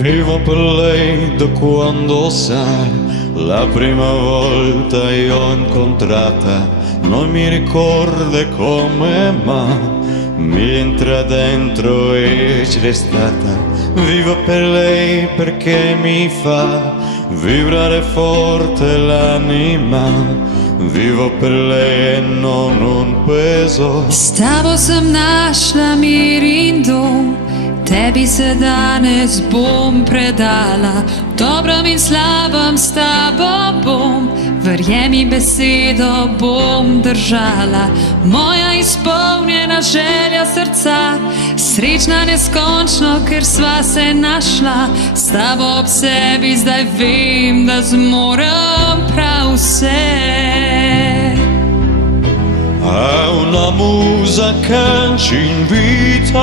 Vivo per lei da quando sai, la prima volta io incontrata, non mi ricordo come ma mi entra dentro e c'è stata. Vivo per lei perché mi fa vibrare forte l'anima, vivo per lei e non un peso. S tabo sem našla mir in dom, tebi se danes bom predala, v dobrem in slabem s tabo bom, verjemi besedo bom držala. Moja izpolnjena želja srca, srečna neskončno, ker sva se našla. S tabo ob sebi zdaj vem, da zmorem prav vse. È una musa che ci invita,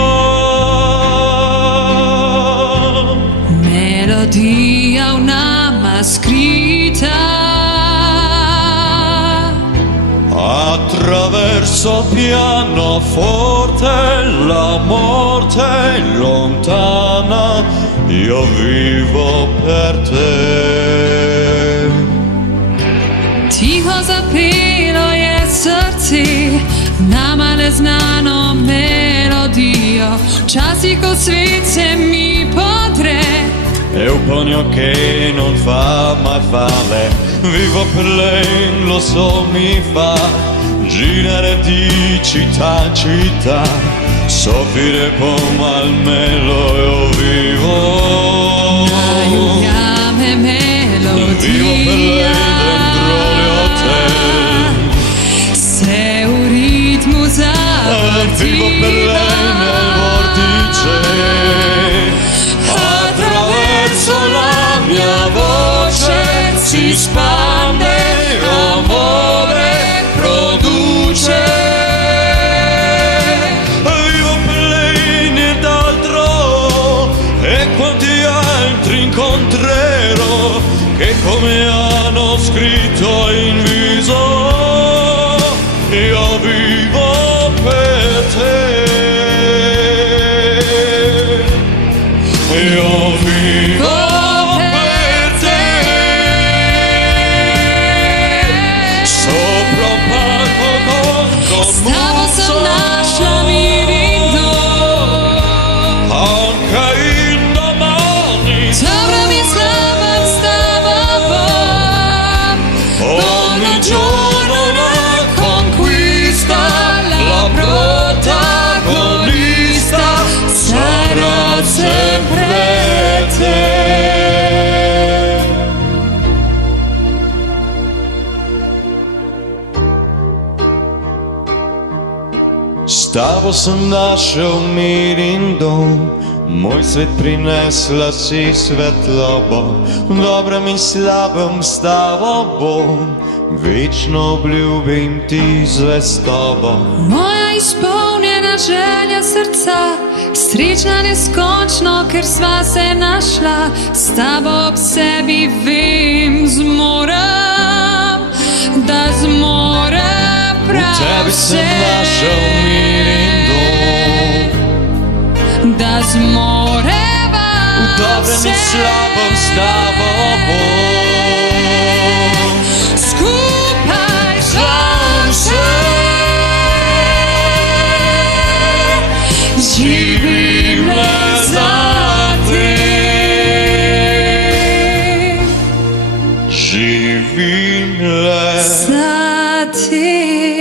melodia una mascrita, attraverso il pianoforte la morte è lontana, io vivo per te. Tiho zapelo je srce, nama neznano melodijo, včasih ko svet se mi podre, è un pugno che non fa mai fare, vivo per lei, lo so mi fa girare di città in città, soffrire come almeno io vivo. Aiutiame melodia, vivo per lei dentro gli hotel, sei un ritmo vivo per lei nel vortice, attraverso la mia voce si spande amore, produce. Vivo per lei nient'altro, e quanti altri incontrerò che come hanno scritto in viso, io vivo per te. Io vivo per te, sopra un palco stavo sem našla mir in dom, anche in domani, dobrem in slabem s tabo bom, ogni giorno una conquista, la protagonista sarà sempre te. Stavo sem našel mir in dom, moj svet prinesla si svetlobo, v dobrem in slabem s tabo bom, večno obljubim ti zvestobo. moja izpolnjena želja srca, srečna neskončno, ker sva se našla. S tabo ob sebi vem, zmorem, da zmorem prav V tebi sem vse. našel mir in dom, Da zmoreva v dobrem in slabem s tabo bom, skupaj sam se živim le za te, živim le za te.